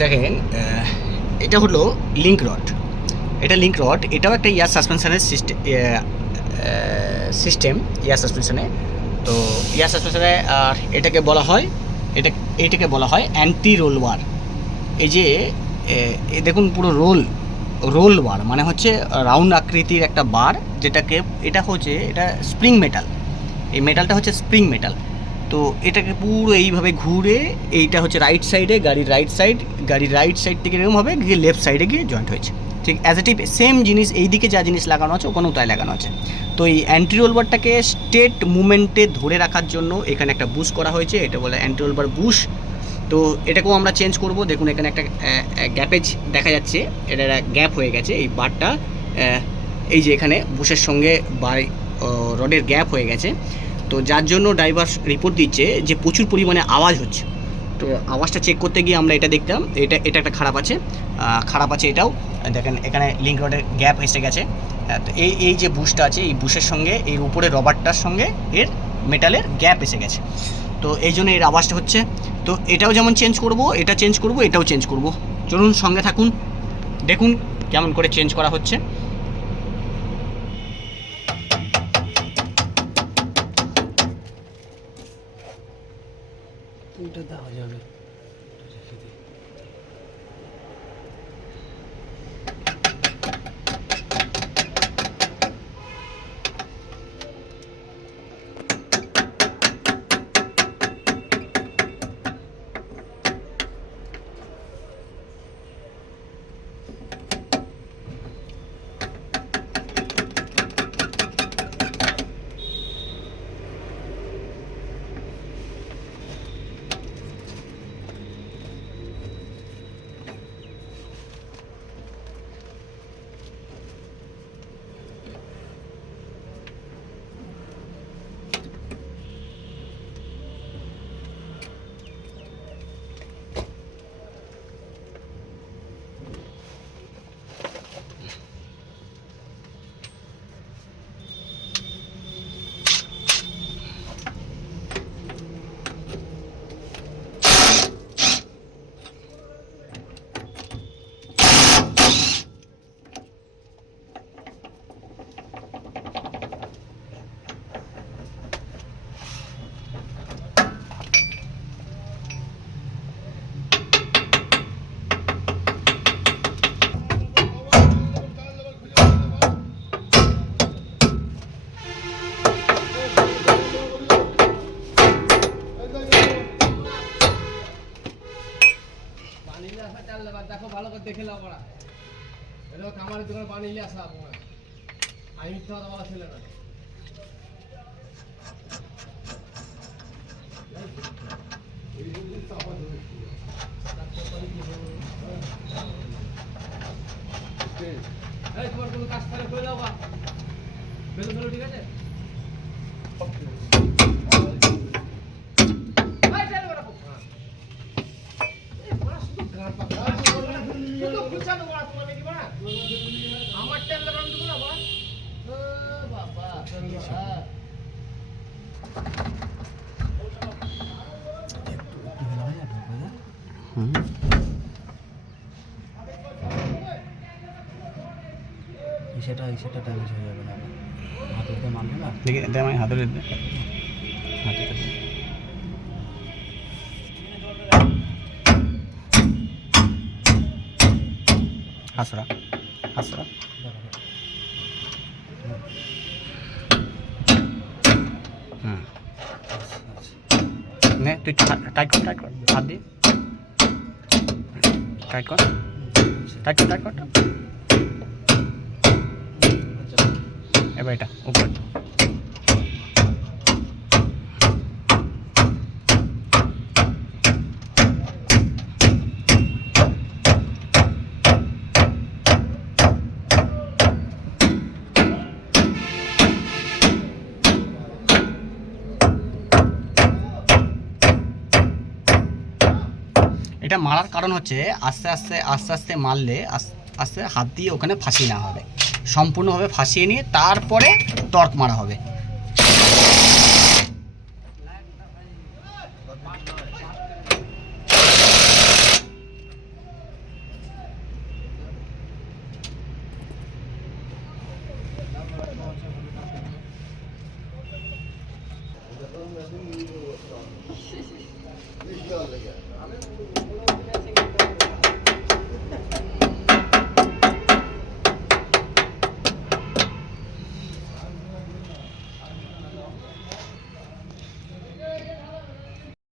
দেখেন এটা হলো লিঙ্ক রড, এটা লিঙ্ক রড, এটাও একটা এয়ার সাসপেনশনের সিস্টেম এয়ার সাসপেনশনে। তো এয়ার সাসপেনশনে আর এটাকে বলা হয় অ্যান্টি রোল বার। এই যে দেখুন পুরো রোল বার মানে হচ্ছে রাউন্ড আকৃতির একটা বার, যেটাকে এটা স্প্রিং মেটাল, এই মেটালটা হচ্ছে স্প্রিং মেটাল। তো এটাকে পুরো এইভাবে ঘুরে, এইটা হচ্ছে রাইট সাইডে, গাড়ির রাইট সাইড থেকে এরকমভাবে গিয়ে লেফট সাইডে গিয়ে জয়েন্ট হয়েছে। ঠিক অ্যাজ এ টিপ সেম জিনিস এইদিকে যা জিনিস লাগানো আছে ওখানেও তাই লাগানো আছে। তো এই অ্যান্টি রোল বারটাকে স্টেট মুভমেন্টে ধরে রাখার জন্য এখানে একটা বুশ করা হয়েছে, এটা বলে অ্যান্টি রোল বার বুশ। তো এটাকেও আমরা চেঞ্জ করব। দেখুন এখানে একটা গ্যাপেজ দেখা যাচ্ছে, এটা একটা গ্যাপ হয়ে গেছে এই বারটা, এই যে এখানে বুশের সঙ্গে রডের গ্যাপ হয়ে গেছে। তো যার জন্য ড্রাইভার রিপোর্ট দিচ্ছে যে প্রচুর পরিমাণে আওয়াজ হচ্ছে। তো আওয়াজটা চেক করতে গিয়ে আমরা এটা দেখলাম, এটা একটা খারাপ আছে এটাও। দেখেন এখানে লিঙ্ক রডের গ্যাপ এসে গেছে। তো এই যে বুশটা আছে, এই বুশের সঙ্গে এই উপরে রবারটার সঙ্গে এর মেটালের গ্যাপ এসে গেছে। তো এই জন্য এর আওয়াজটা হচ্ছে। তো এটাও যেমন চেঞ্জ করব, এটা চেঞ্জ করব, এটাও চেঞ্জ করব। চলুন সঙ্গে থাকুন, দেখুন কেমন করে চেঞ্জ করা হচ্ছে। এটা দেওয়া যাবে। দেখো ভালো করে দেখে নাও পড়া, এটা কামারের দোকানে পানি নিয়ে আসা আপনার, আমি মিথ্যা কথা বলা ছিল না। তোমার কোনো কাজ করে করে দাও বা বেলুন ফেলো, ঠিক আছে? সেটা ড্যামেজ হয়ে যাবে না, হাতে মানবে না। দেখি আমি হাতে হাসরা নে তুই টাইট কর হাত দিয়ে টাইট কর এবার এটা উপর। এটা মারার কারণ হচ্ছে আস্তে আস্তে মারলে আস্তে হাত দিয়ে ওখানে ফাঁসিয়ে নেওয়া হবে, সম্পূর্ণভাবে ফাঁসিয়ে নিয়ে তারপরে টর্ক মারা হবে।